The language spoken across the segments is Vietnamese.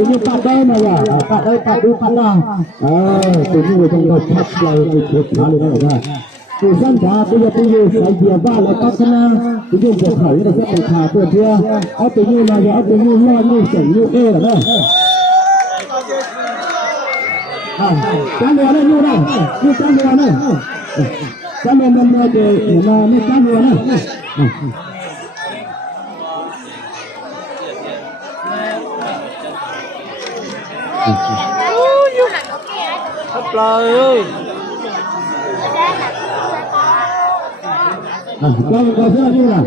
ตัวนี้ปัดได้นะว่าปัดได้ปัดดูปัดล่างตัวนี้ต้องเราทับเราไปเช็ดขาเลยนะตัวสั้นขาตัวใส่เดียบ้านแล้วก็ขนาตัวนี้จะไข่แล้วก็เป็นขาตัวเดียวเอาตัวนี้มาเอาตัวนี้ล่อนี่เสียงนี่เหรอจานเดียวนะนี่นะนี่จานเดียวนะจานเดียวมันจะนี่จานเดียวนะHấp lời có rất như là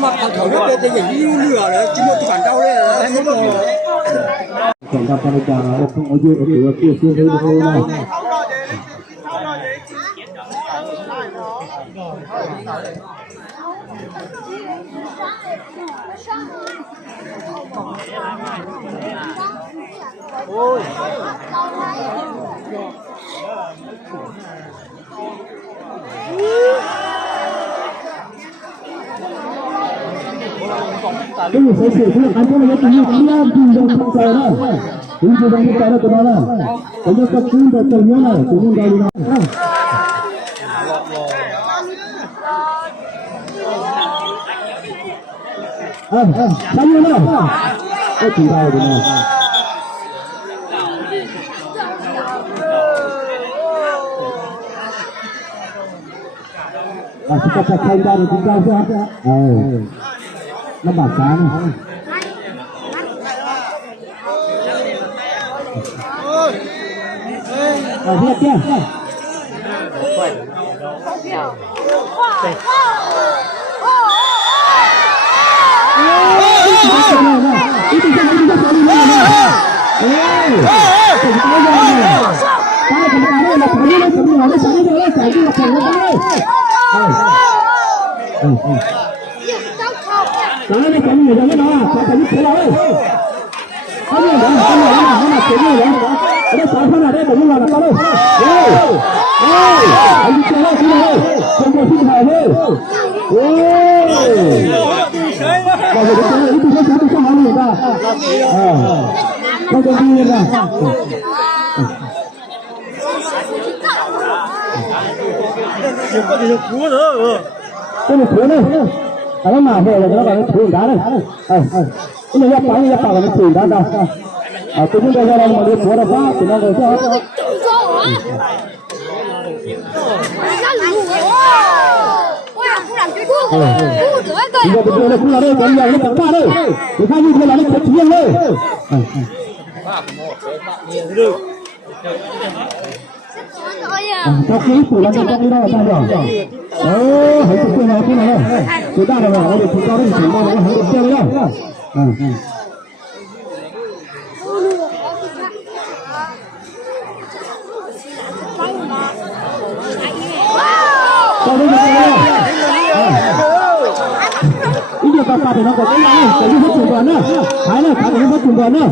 mà thằng thổi nó để như lửa đấy chỉ một bản đau đấy là hết rồi còn ta phải trả không ở dưới ở cửa kia kia thôi thôi này ôi cái gì sẽ xảy ra anh có nói cái gì cũng làm gì đâu không phải đâu chúng tôi đang đi tới đó là cái gì các chúng ta chơi nhau này chúng ta đi nào sao như nào cái chúng ta đi nào kita pakai dari kita saja nó bảo sáng này biết chưa đó là cái gì đó nó phải biết thế đấy cái gì đó nó cái gì đó nó sao thế này đấy cũng là sao đâu anh đi chơi cái này không có thích hợp đâu bây giờ cái này đi chơi cái sao người ta không có gì nữa cái này cuốn đấy nó mà về là nó còn nó thuyền đá đây cái này nhập vào nó thuyền đá ra tôi chúng ta ra đây mà đi cuốn nó quá thì nó rồi cho bây giờ bây giờ cũng là đây còn nhiều nó cả đây thì khai như thế là nó có chuyện đây sau khi phủ là trong đi đâu là sao rồi hãy chụp cái này chúng ta là để chúng ta đi chúng ta là hãy chơi đấy đâu bây giờ ta ป้าไปน้องก็ได้แต่ยุ่งจุ่มบอลเนาะหายแล้วขาไปยุ่งจุ่มบอลเนาะ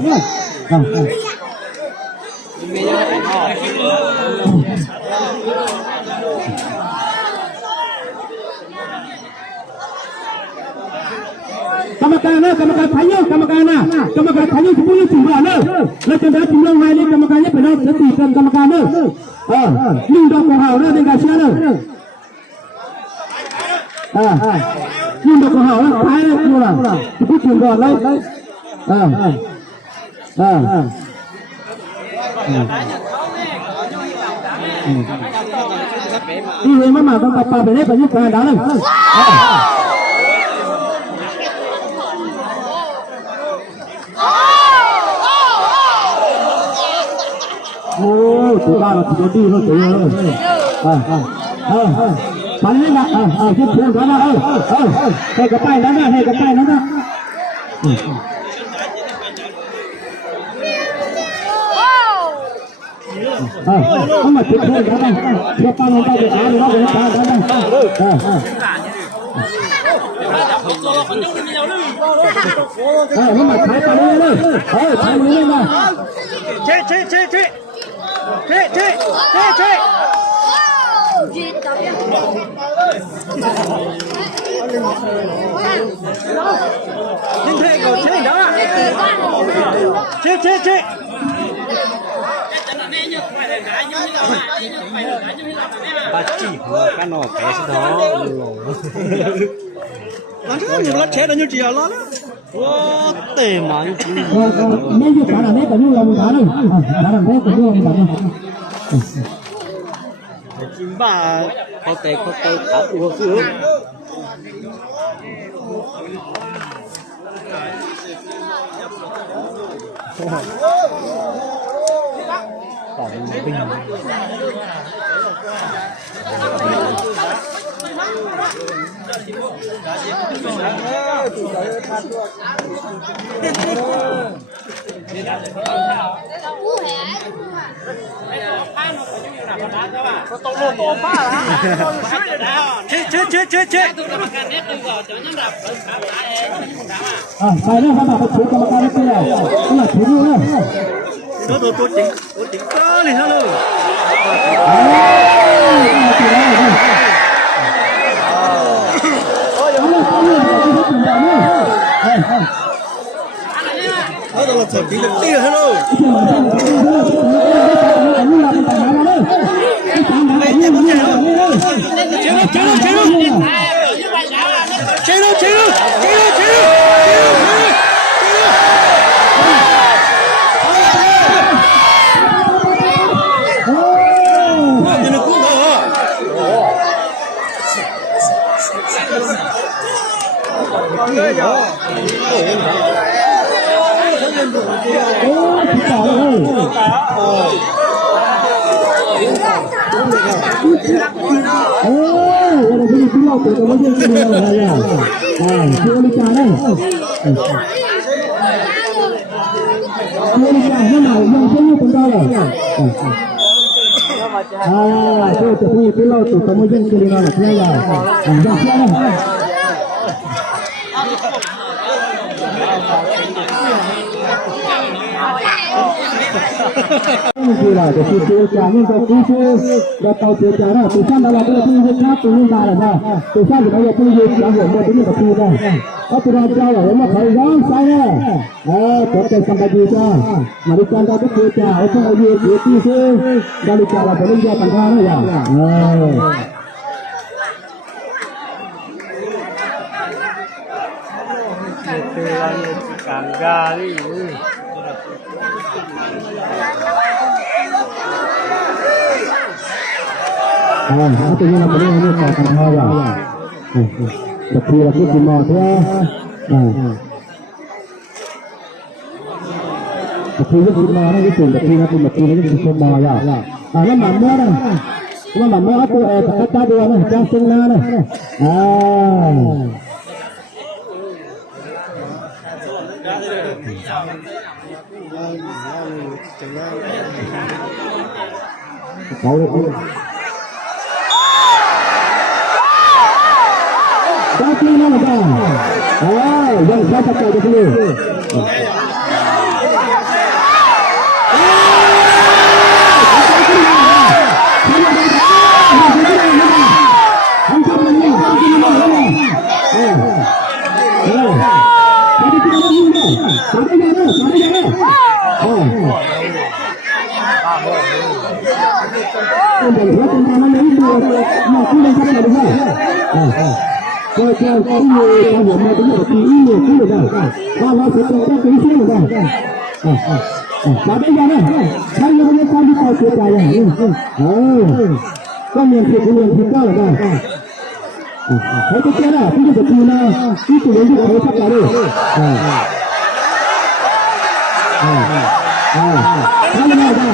กรรมการนะกรรมการพายุกรรมการนะกรรมการพายุผู้ยุ่งจุ่มบอลเนาะแล้วจะได้จุ่มลงให้กรรมการเนี่ยไปน้องจะตีกันกรรมการเนาะลิงดอกของเขาเนาะในการเชียร์เนาะยิงดอกของเขาแล้วท้ายแล้วกูล่ะผู้จุ่มบอลแล้วที่เห็นมาต้องปาไปได้ไปยึดการด่าเลยโอ้ตัวบ้าเราตัวดีเราตัวเยอะไปเลยนะคิดเพียงกันนะให้กระไปแล้วนะให้กระไปแล้วนะเอามาคิดเพียงกันนะเพื่อปั้นลงไปจะหาหรือว่าจะหาได้เอามาขายไปเลยขายเลยนะเช่把鸡婆干到白石头，那这你们切的就这样了，我对嘛，没有干了，没干就老干了，干了没干就老干了。金巴เขาเตะขาตัวคือต้องโลโตป้าละเช่ไปแล้วครับมาถูกกรรมการไปแล้วมาถูกแล้วตัวจริงก็เลยฮะเลยเราตัวจริงก็ตีฮะเลยKira, jadi tujuannya untuk datang tujuan, tujuan dalam tujuan satu ni dah ada. Tujuan kita tujuan yang buat ini betul. Tapi raja lah, memang kalian saya. Kita sampai juga. Mari kita tujuan, apa lagi tujuan dari cara bekerja tentang ya. Kanggali. Itu yang apa ni kau tahu ya? Betul lagi cuma dia. Betul lagi cuma ni itu betul lagi cuma ya. Anak mama dah. Mama tu kata dia ni jangan senang ni. Kau ni. Tapi mana dah? ยังใช้ตะเกียบอยู่เลยก็จะที่อยู่ทางหัวมาที่ที่ที่ได้ว่าเราจะต้องเป็นที่ได้มาได้ยังไงใครยังไม่ทำที่เขาเสียใจอย่างนี้ก็เงินที่เงินที่ก็ได้เขาจะเจ้าที่จะดูนะที่ตัวที่เขาทำอะไรทำอะไรได้ทำยังไงได้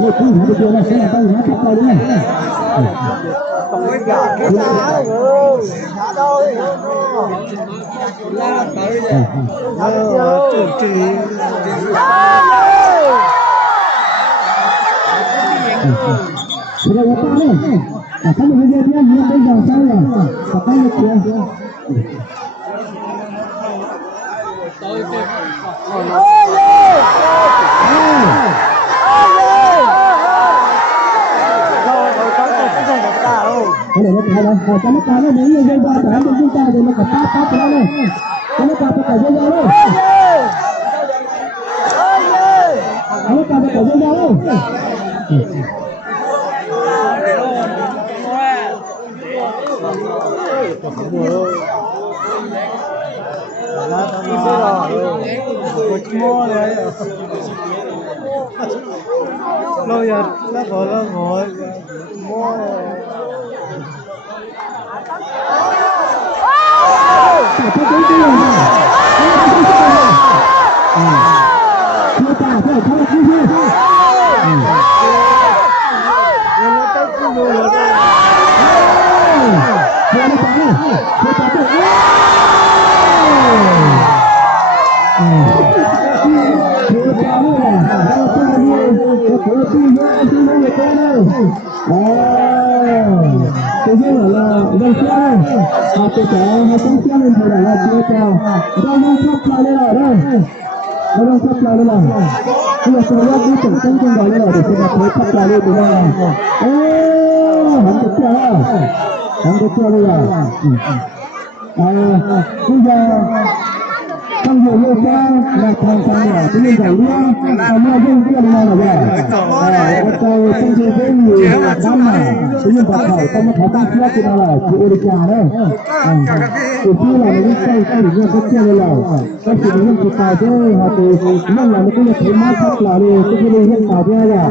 นี่คือหาตัวนะใช่ต้องหาตัวด้วยต้องไม่อยากแค่ได้หาได้จุดจีเราตายเลยถ้าไม่เรียนเรียนได้อย่างไรล่ะก็ไปเรียนKalau nak kalau kalau kalau ni yang dah dah kita ada nak apa apa ni. Kalau apa apa kerja ni. Kalau apa apa kerja ni. Lo ya la bola ngồi Trong nhiều lúc ra là thành sản là cái nguyên giải liên mà mua dân kia là vậy. Cho ซึ่งที่เป็นอยู่ด้านหน้าที่ยังบอกเขาต้องมาขอตั้งเชื่อกินอะไรคืออริยาเนาะที่เราไม่ใช่ก็อย่างนี้ก็เชื่อเลยก็สิ่งนี้ที่ตายด้วยฮะตัวนั่นเราไม่ต้องถือมาสักหล่อเลยที่เราเห็นตายด้วยอ่ะ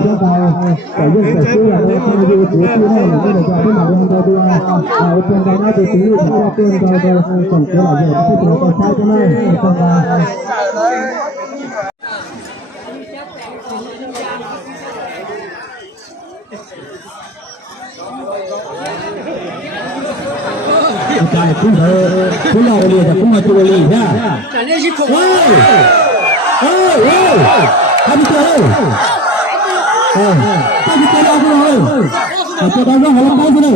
เชื่อตายแต่ยังเชื่อเลยที่เราอยู่ที่นั่นที่เราจะที่มาเรียนตัวด้วยเป็นการได้ถึงที่เราเป็นเราส่งเสริมอะไรที่เราต้องใช้กันเลยต้องการใช่คุณเราเรียนจากคุณมาจุลีนะแต่เนี่ยชิคกี้พายทำตัวเลยทำตัวเราคุณเลยตัวเราเราเราไปกันเลย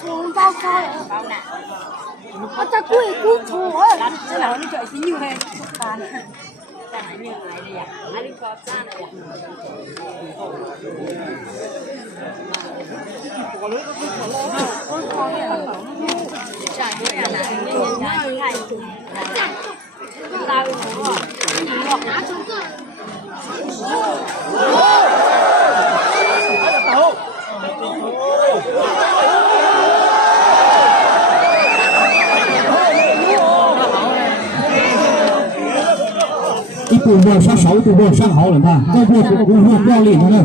我包开包哪？我在贵州出，这哪里做新油嘿？办，在哪里来的呀？哪里搞站的呀？这样有点难，你看，拉个头啊，拿出个。一步步上手，一步步上好了吧？这步步惯例的呢，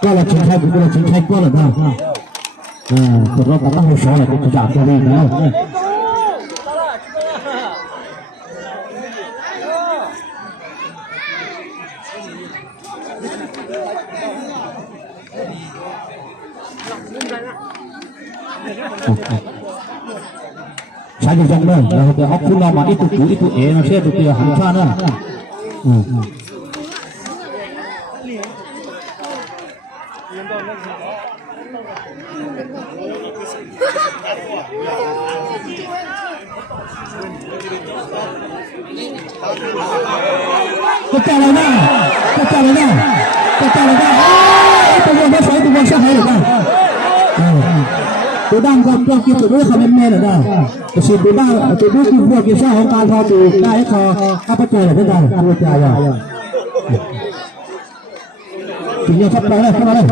过了青菜不过了青菜过了吧？这个把那会熟了，就假惯例的。Saya jangan dah, dah aku nama itu saya tu dia hampa dah. Kecil lagi. Itu bukan saya dah. Tôi đang gặp trong kia tôi biết không em là đâu, thì tôi đang tôi biết cái việc kia sao không can thôi từ cái kho áp bắt trời là thế nào, tôi chờ rồi. Chỉ như sắp tới đây, sắp tới đây.